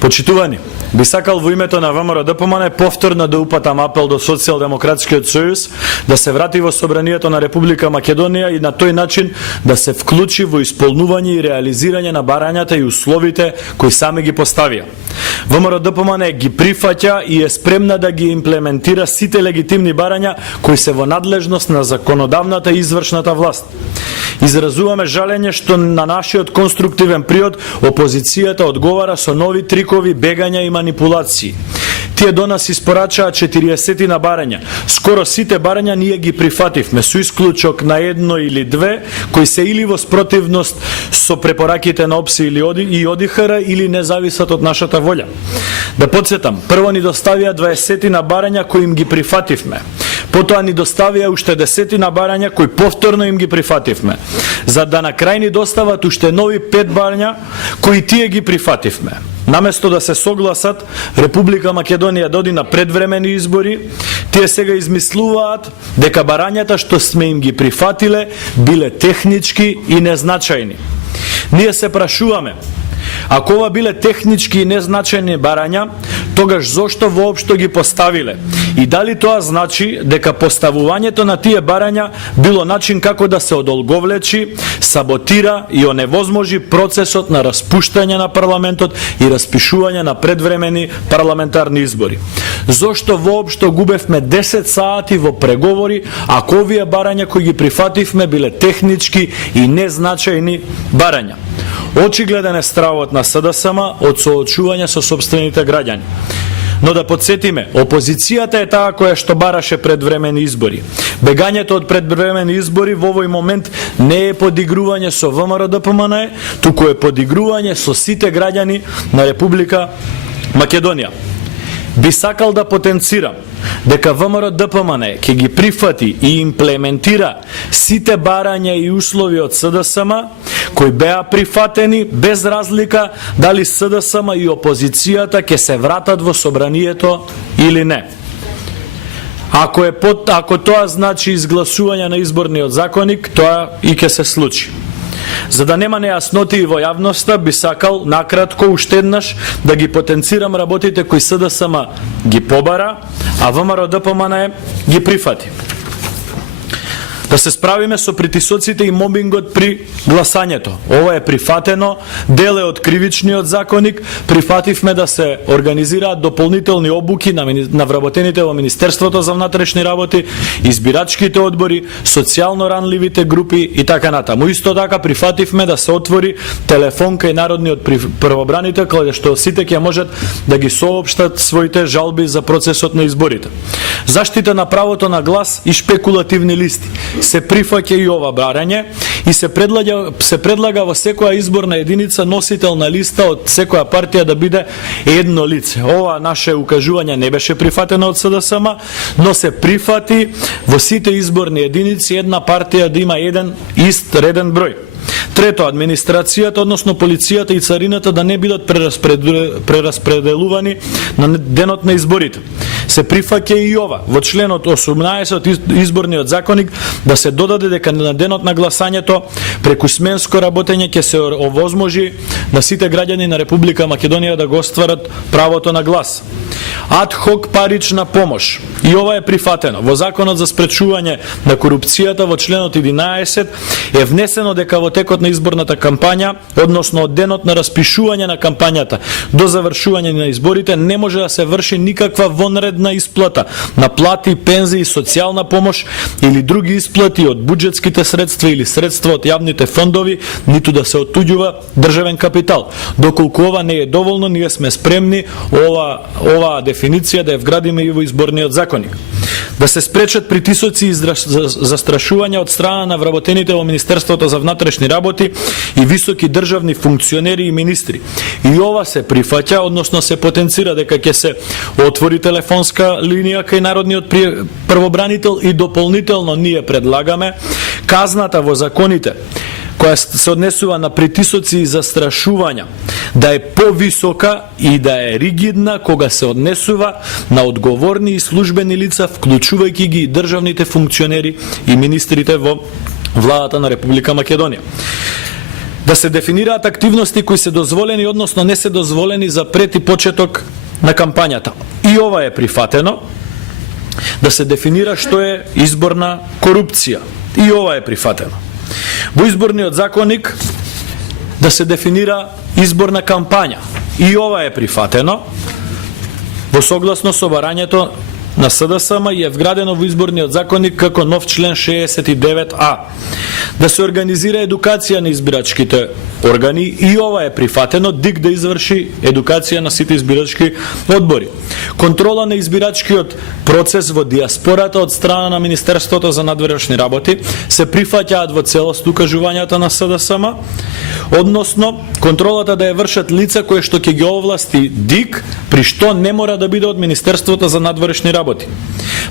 Почитувани, би сакал во името на ВМРО ДПМН повторно да упатам апел до Социјалдемократскиот сојуз да се врати во собранието на Република Македонија и на тој начин да се вклучи во исполнување и реализирање на барањата и условите кои сами ги поставија. ВМРО ДПМН ги прифаќа и е спремна да ги имплементира сите легитимни барања кои се во надлежност на законодавната и извршната власт. Изразуваме жалење што на нашиот конструктивен приод опозицијата одговара со нови трикови, бегања и манипулации. Тие до нас испорачаа 40 на барања. Скоро сите барања ние ги прифативме, со исклучок на едно или две, кои се или во спротивност со препораките на ОПСИ и ОДИХР или не зависат од нашата волја. Да подсетам, прво ни доставија 20 на барања кои им ги прифативме. Потоа ни доставија уште 10 на барања кои повторно им ги прифативме. За да на крај ни достават уште нови 5 барања кои тие ги прифативме. Наместо да се согласат, Република Македонија доди на предвремени избори, тие сега измислуваат дека барањата што сме им ги прифатиле биле технички и незначајни. Ние се прашуваме, ако ова биле технички и незначајни барања, тогаш зошто воопшто ги поставиле? И дали тоа значи дека поставувањето на тие барања било начин како да се одолговлечи, саботира и оневозможи процесот на распуштање на парламентот и распишување на предвремени парламентарни избори? Зошто воопшто губевме 10 сати во преговори, ако овие барања кои ги прифативме биле технички и незначајни барања? Очигледен е стравот на СДСМ од соочување со сопствените граѓани. Но да подсетиме, опозицијата е таа која што бараше предвремени избори. Бегањето од предвремени избори во овој момент не е подигрување со ВМРО ДПМН, туку е подигрување со сите граѓани на Република Македонија. Би сакал да потенцирам дека ВМРО ДПМН ќе ги прифати и имплементира сите барања и услови од СДСМ кои беа прифатени без разлика дали СДСМ и опозицијата ќе се вратат во собранието или не. Ако тоа значи изгласување на изборниот законник, тоа и ќе се случи. За да нема нејасноти во јавноста, би сакал накратко уште еднаш да ги потенцирам работите кои СДСМ ги побара, а ВМРО ДПМН ги прифати. Да се справиме со притисоците и мобингот при гласањето. Ова е прифатено, дел е од кривичниот законник, прифативме да се организираат дополнителни обуки на вработените во Министерството за внатрешни работи, избирачките одбори, социјално ранливите групи и така натаму. Исто така прифативме да се отвори телефонка и народниот правобранител, каде што сите ќе можат да ги соопштат своите жалби за процесот на изборите. Заштита на правото на глас и шпекулативни листи. Се прифаќа и ова барање и се предлага во секоја изборна единица носител на листа од секоја партија да биде едно лице. Ова наше укажување не беше прифатено од СДСМ, но се прифати во сите изборни единици една партија да има еден ист реден број. Трето, администрацијата, односно полицијата и царината да не бидат прераспределувани на денот на изборите. Се прифаќа и ова. Во членот 18 од изборниот законник да се додаде дека на денот на гласањето преку сменско работење ќе се овозможи на сите граѓани на Република Македонија да го остварат правото на глас. Ад-хок парична помош. И ова е прифатено. Во Законот за спречување на корупцијата во членот 11 е внесено дека во текот на изборната кампања, односно од денот на распишување на кампањата до завршување на изборите, не може да се врши никаква вонредна исплата на плати, пензии, социјална помош или други исплати од буџетските средства или средства од јавните фондови, ниту да се отуѓува државен капитал. Доколку ова не е доволно, ние сме спремни оваа дефиниција да ја вградиме и во изборниот законник. Да се спречат притисоци и застрашувања од страна на вработените во Министерството за внатрешни работи и високи државни функционери и министри. И ова се прифаќа, односно се потенцира дека ќе се отвори телефонска линија кај народниот првобранител и дополнително ние предлагаме казната во законите која се однесува на притисоци и застрашувања да е повисока и да е ригидна кога се однесува на одговорни и службени лица, вклучувајќи ги државните функционери и министрите во владата на Република Македонија. да се дефинираат активности кои се дозволени, односно не се дозволени за пред и почеток на кампањата. И ова е прифатено. Да се дефинира што е изборна корупција. И ова е прифатено. Во изборниот законник да се дефинира изборна кампања. И ова е прифатено. Во согласно со барањето на СДСМ и е вградено во изборниот законник како нов член 69А. Да се организира едукација на избирачките органи. И ова е прифатено. ДИК да изврши едукација на сите избирачки одбори. Контрола на избирачкиот процес во диаспората од страна на Министерството за надворешни работи се прифаќаат во целост укажувањата на СДСМ, односно контролата да ја вршат лица кои што ќе ги овласти ДИК, при што не мора да биде од Министерството за надворешни работи.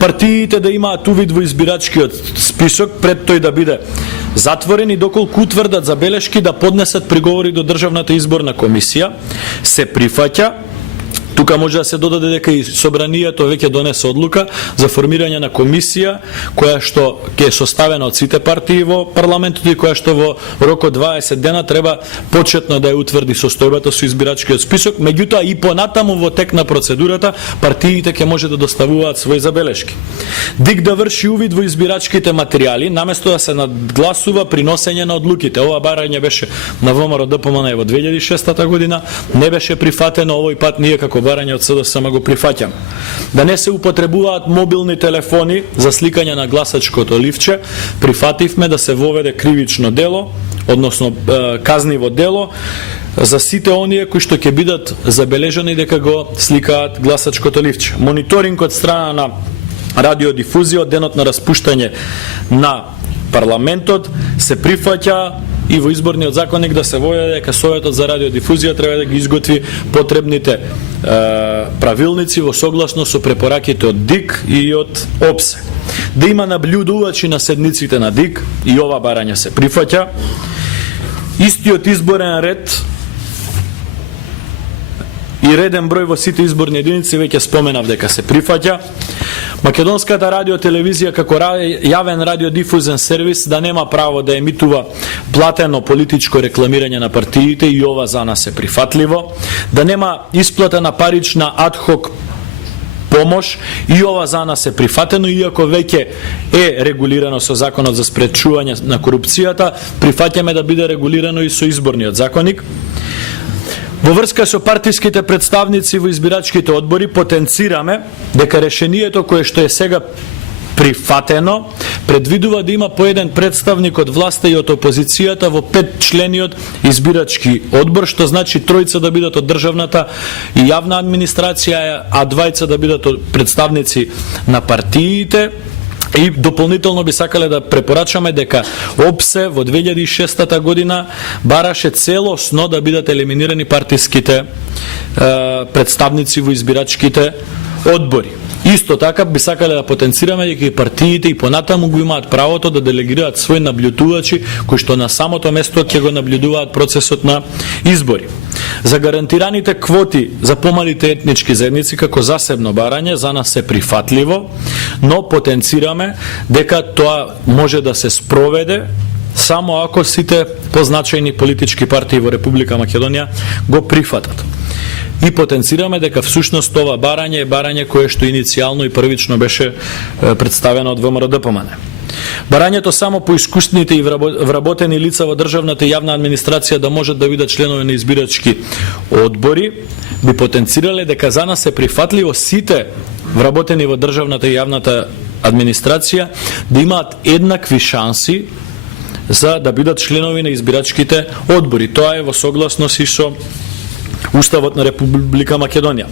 Партиите да имаат увид во избирачкиот список пред тој да биде затворен и доколку утврдат забелешки да поднесат приговори до Државната изборна комисија, се прифаќа. Тука може да се додаде дека и собранието веќе донесе одлука за формирање на комисија која што ќе е составена од сите партии во парламентот и која што во рок од 20 дена треба почетно да ја утврди состојбата со избирачкиот список. Меѓутоа и понатаму во тек на процедурата партиите ќе може да доставуваат своји забелешки. ДИК да врши увид во избирачките материјали наместо да се надгласува при носење на одлуките. Ова барање беше на ВМРО ДПМН во 2006 година, не беше прифатено. Овој пат ние како барање од СДСМ го прифаќам. Да не се употребуваат мобилни телефони за сликање на гласачкото ливче, прифативме да се воведе кривично дело, односно казниво дело, за сите оние кои што ќе бидат забележани дека го сликаат гласачкото ливче. Мониторинг од страна на радиодифузија од денот на распуштање на парламентот се прифаќа и во изборниот законник да се воведе дека Советот за радиодифузија треба да ги изготви потребните правилници во согласно со препораките од ДИК и од ОПСЕ. Да има наблюдувачи на седниците на ДИК, и ова барање се прифаќа. Истиот изборен ред и реден број во сите изборни единици веќе споменав дека се прифаќа. Македонската радиотелевизија како јавен радиодифузен сервис да нема право да емитува платено политичко рекламирање на партиите, и ова за нас е прифатливо. Да нема исплата на парична адхок помош, и ова за нас е прифатено, иако веќе е регулирано со Законот за спречување на корупцијата, прифаќаме да биде регулирано и со изборниот законник. Во врска со партиските представници во избирачките одбори потенцираме дека решението кое што е сега прифатено предвидува да има по еден представник од власта и од опозицијата во 5-члениот избирачки одбор, што значи 3 да бидат од државната и јавна администрација, а 2 да бидат од представници на партиите. И дополнително би сакале да препорачаме дека ОПСЕ во 2006 година бараше целосно да бидат елиминирани партиските представници во избирачките одбори. Исто така би сакале да потенцираме дека и партиите и понатаму го имаат правото да делегираат своји наблюдувачи кои што на самото место ќе го наблюдуваат процесот на избори. За гарантираните квоти за помалите етнички заедници како засебно барање за нас е прифатливо, но потенцираме дека тоа може да се спроведе само ако сите позначајни политички партии во Република Македонија го прифатат. И потенцираме дека всушност ова барање е барање кое што иницијално и првично беше представено од ВМРО ДПМН. Барањето само по искусните и вработени лица во државната и јавна администрација да можат да бидат членови на избирачки одбори би потенцирале дека за нас е прифатливо сите вработени во државната и јавната администрација да имаат еднакви шанси за да бидат членови на избирачките одбори. Тоа е во согласност и со Уставот на Република Македонија.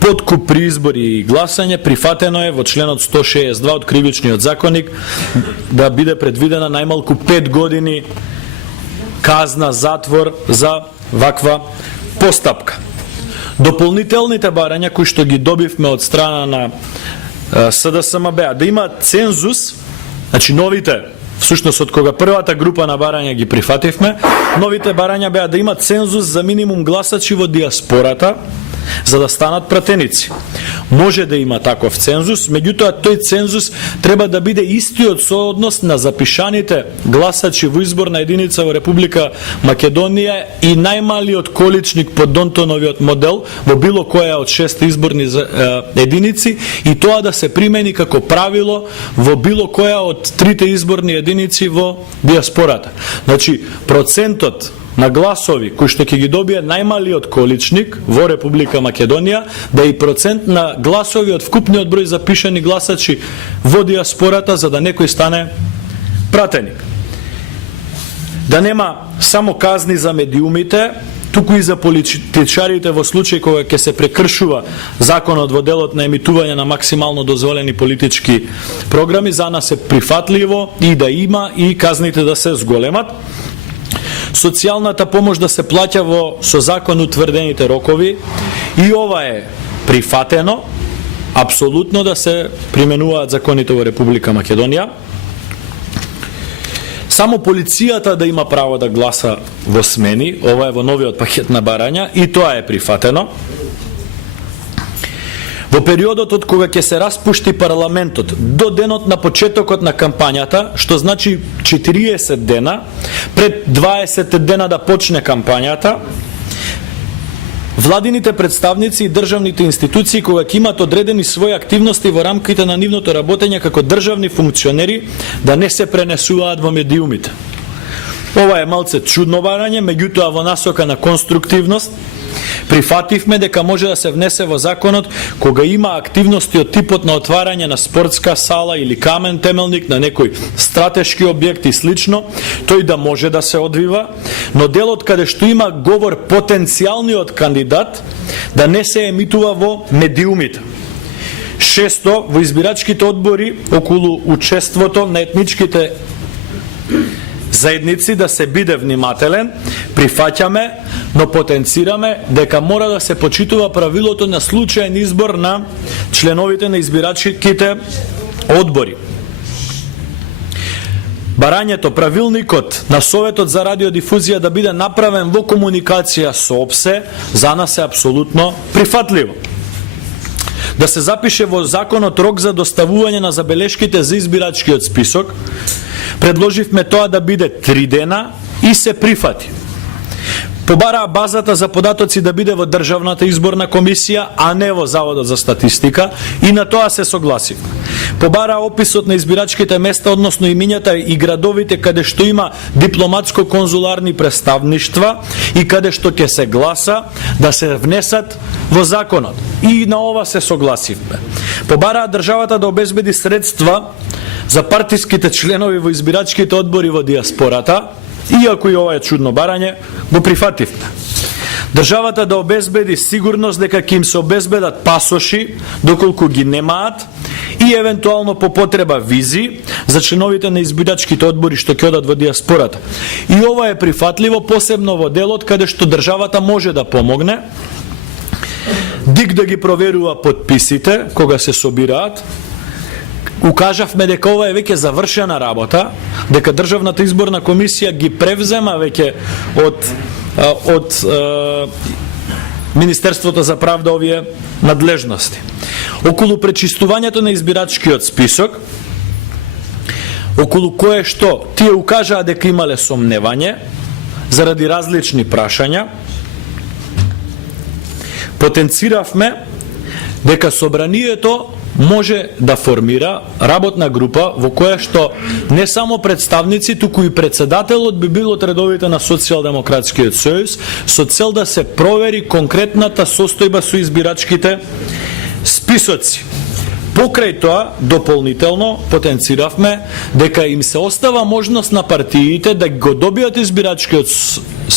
Подкуп при избори и гласање прифатено е во членот 162 од Кривичниот законник да биде предвидена најмалку 5 години казна затвор за ваква постапка. Дополнителните барања кои што ги добивме од страна на СДСМ беа да има цензус, значи новите, всушност од кога првата група на барања ги прифативме, новите барања беа да има цензус за минимум гласачи во диаспората за да станат пратеници. Може да има таков цензус, меѓутоа тој цензус треба да биде истиот со однос на запишаните гласачи во изборна единица во Република Македонија и најмалиот количник по Донтоновиот модел во било која од 6 изборни единици, и тоа да се примени како правило во било која од 3 изборни единици во диаспората. Значи, процентот на гласови кои што ќе ги добие најмалиот количник во Република Македонија, да и процент на гласови од вкупниот број запишани гласачи во диаспората, за да некој стане пратеник. Да нема само казни за медиумите, туку и за политичарите во случај кога ќе се прекршува законот во делот на емитување на максимално дозволени политички програми. За нас е прифатливо и да има и казните да се зголемат. Социјалната помош да се плаќа во со закон утврдените рокови, и ова е прифатено, апсолутно да се применуваат законите во Република Македонија. Само полицијата да има право да гласа во смени, ова е во новиот пакет на барања, и тоа е прифатено. Во периодот од кога ќе се распушти парламентот до денот на почетокот на кампањата, што значи 40 дена, пред 20 дена да почне кампањата, владините представници и државните институции, кога ќе имат одредени своји активности во рамките на нивното работење како државни функционери, да не се пренесуваат во медиумите. Ова е малце чудно барање, меѓутоа во насока на конструктивност. Прифативме дека може да се внесе во законот кога има активности од типот на отварање на спортска сала или камен темелник на некој стратешки објект и слично, тој да може да се одвива, но делот каде што има говор потенцијалниот кандидат да не се емитува во медиумите. Шесто, во избирачките одбори околу учеството на етничките заедници да се биде внимателен, прифаќаме, но потенцираме дека мора да се почитува правилото на случаен избор на членовите на избирачките одбори. Барањето, правилникот на Советот за радиодифузија да биде направен во комуникација со ОПСЕ, за нас е апсолутно прифатливо. Да се запише во законот рок за доставување на забелешките за избирачкиот список. Предложивме тоа да биде 3 дена и се прифати. Побараа базата за податоци да биде во Државната изборна комисија, а не во Заводот за статистика, и на тоа се согласивме. Побараа описот на избирачките места, односно имињата и градовите каде што има дипломатско-конзуларни представништва и каде што ќе се гласа, да се внесат во законот. И на ова се согласивме. Побараа државата да обезбеди средства за партиските членови во избирачките одбори во диаспората, иако и ова е чудно барање, го прифативме. Државата да обезбеди сигурност дека ќе им се обезбедат пасоши, доколку ги немаат, и евентуално по потреба визи за членовите на избирачките одбори што ќе одат во диаспората. И ова е прифатливо, посебно во делот каде што државата може да помогне, ДИК да ги проверува подписите кога се собираат. Укажавме дека ова е веќе завршена работа, дека Државната изборна комисија ги превзема веќе од Министерството за правда овие надлежности. Околу пречистувањето на избирачкиот список, околу кое што тие укажаа дека имале сомневање заради различни прашања, потенциравме дека собранието може да формира работна група во која што не само представници, туку и председателот би бил од редовите на Социјалдемократскиот сојуз, со цел да се провери конкретната состојба со избирачките списоци. Покрај тоа, дополнително потенциравме дека им се остава можност на партиите да го добијат избирачкиот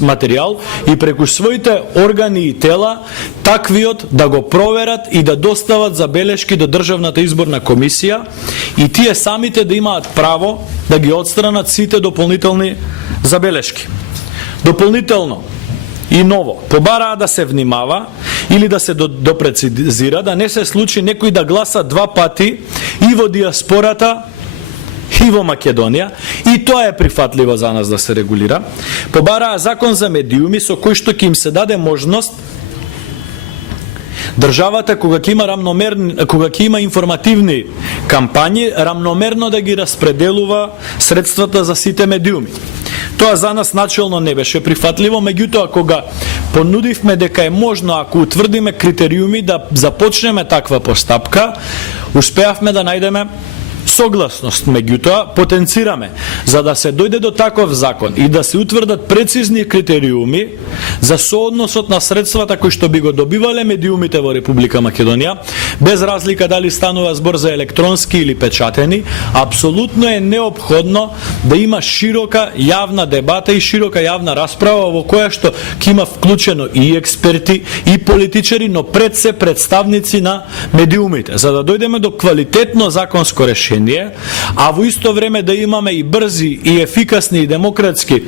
материјал и преку своите органи и тела таквиот да го проверат и да достават забелешки до Државната изборна комисија и тие самите да имаат право да ги отстранат сите дополнителни забелешки. Дополнително и ново, побараа да се внимава или да се допрецизира да не се случи некој да гласа 2 пати и во диаспората и во Македонија, и тоа е прифатливо за нас да се регулира. Побараа закон за медиуми со кој што ќе им се даде можност државата кога ќе има информативни кампањи, рамномерно да ги распределува средствата за сите медиуми. Тоа за нас начелно не беше прифатливо, меѓутоа кога понудивме дека е можно, ако утврдиме критериуми, да започнеме таква постапка, успеавме да најдеме согласност, меѓутоа потенцираме за да се дојде до таков закон и да се утврдат прецизни критериуми за соодносот на средствата кои што би го добивале медиумите во Република Македонија, без разлика дали станува збор за електронски или печатени, апсолутно е неопходно да има широка јавна дебата и широка јавна расправа во која што ќе има вклучено и експерти и политичари, но пред се представници на медиумите, за да дојдеме до квалитетно законско решение, а во исто време да имаме и брзи и ефикасни и демократски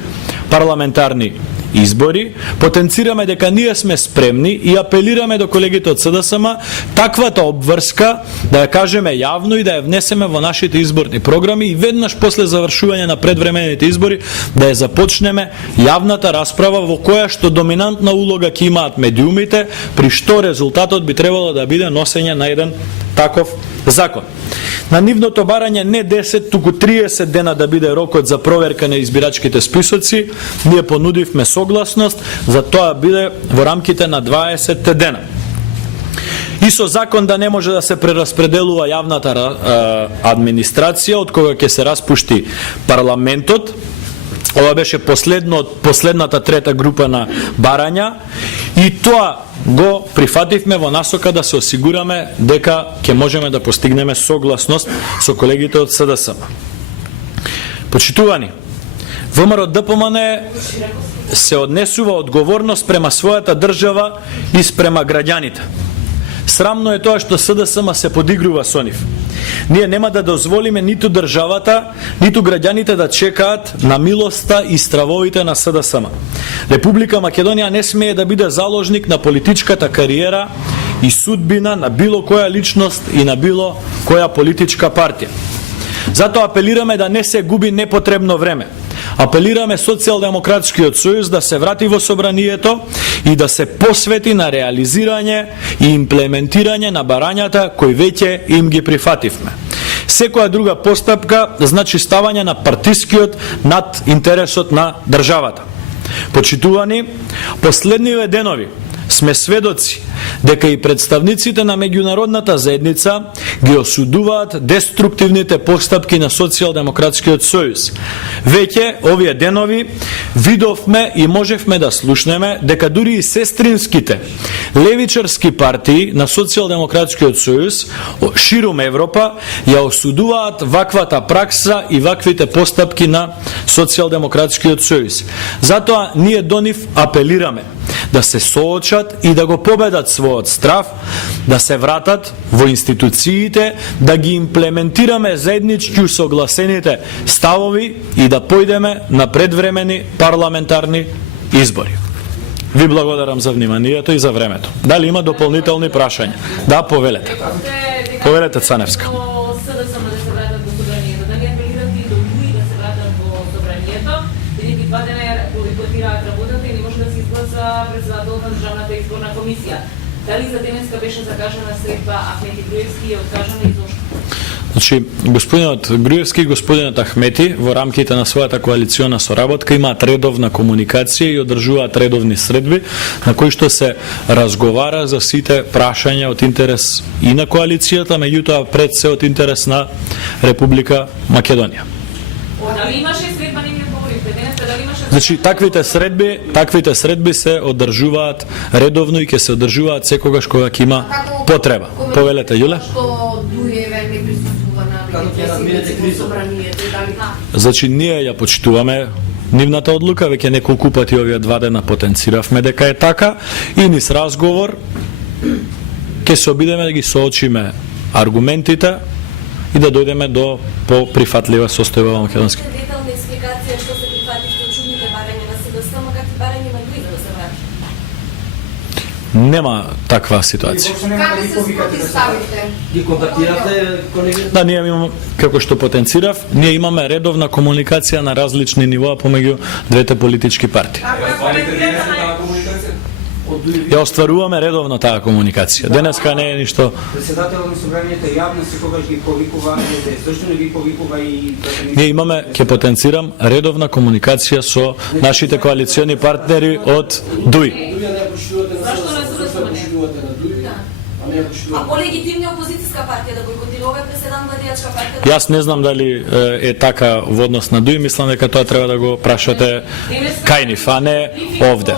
парламентарни избори. Потенцираме дека ние сме спремни и апелираме до колегите од СДСМ таквата обврска да ја кажеме јавно и да ја внесеме во нашите изборни програми и веднаш после завршување на предвремените избори да ја започнеме јавната расправа во која што доминантна улога ќе имаат медиумите, при што резултатот би требало да биде носење на еден таков закон. На нивното барање не 10, туку 30 дена да биде рокот за проверка на избирачките списоци, ние понудивме согласност, за тоа биде во рамките на 20 дена. И со закон да не може да се прераспределува јавната администрација од кога ќе се распушти парламентот. Ова беше последната трета група на барања и тоа го прифативме во насока да се осигураме дека ќе можеме да постигнеме согласност со колегите од СДСМ. Почитувани, ВМРО ДПМН се однесува одговорност према својата држава и спрема граѓаните. Срамно е тоа што СДСМ се подигрува со нив. Ние нема да дозволиме ниту државата, ниту граѓаните да чекаат на милоста и стравовите на СДСМ. Република Македонија не смее да биде заложник на политичката кариера и судбина на било која личност и на било која политичка партија. Затоа апелираме да не се губи непотребно време. Апелираме Социјалдемократскиот сојуз да се врати во собранието и да се посвети на реализирање и имплементирање на барањата кои веќе им ги прифативме. Секоја друга постапка значи ставање на партискиот над интересот на државата. Почитувани, последниве денови сме сведоци дека и представниците на меѓународната заедница ги осудуваат деструктивните постапки на Социјалдемократскиот сојуз. Веќе овие денови видовме и можевме да слушнеме дека дури и сестринските левичарски партии на Социјалдемократскиот сојуз ширум Европа ја осудуваат ваквата пракса и ваквите постапки на Социјалдемократскиот сојуз. Затоа ние до нив апелираме да се соочат и да го победат својот страв, да се вратат во институциите, да ги имплементираме заеднички усогласените ставови и да појдеме на предвремени парламентарни избори. Ви благодарам за вниманието и за времето. Дали има дополнителни прашања? Да, повелете. Повелете, Цаневска. Председател на Државната изборна комисија. Дали за денеска беше закажана средба Ахмети Груевски и откажана и зошто? Значи, господинот Груевски и господинот Ахмети во рамките на својата коалициона соработка имаат редовна комуникација и одржуваат редовни средби на кои што се разговара за сите прашања од интерес и на коалицијата, меѓутоа пред се од интерес на Република Македонија. Дали имаше средба, не ми одговорите. Денеска дали имаше средба? Значи, таквите средби се одржуваат редовно и ќе се одржуваат секогаш кога ќе има потреба. Повелете, Јуле? Што Дујеве не присуствува на собранието, дали? Значи, ние ја почитуваме нивната одлука, веќе неколку пати овие 2 дена потенциравме дека е така и низ разговор ќе се обидеме да ги соочиме аргументите и да дојдеме до по-прифатлива состојба во македонски. Детална експликација што се прифатите од чудните барања на СДСМ, какви барања има други да се врати? Нема таква ситуација. Каде се спротивставите? Ги контактирате, колеги? Да, ние имаме, како што потенцирав, ние имаме редовна комуникација на различни нивоа помеѓу двете политички партии. Свалите денеска таа комуникација? Од Ја остваруваме редовно таа комуникација. Денеска не е ништо. Председател на собранието јавно секогаш ги повикува, зашто ги повикува и Ние имаме, ќе потенцирам, редовна комуникација со нашите коалициони партнери од ДУИ. Зашто не согласувате? А по-легитимна опозицијска партија да бойкотира овој преседан владеачка партија? Јас не знам дали е така во однос на ДУИ, мислам дека тоа треба да го прашате кај нив, а не овде.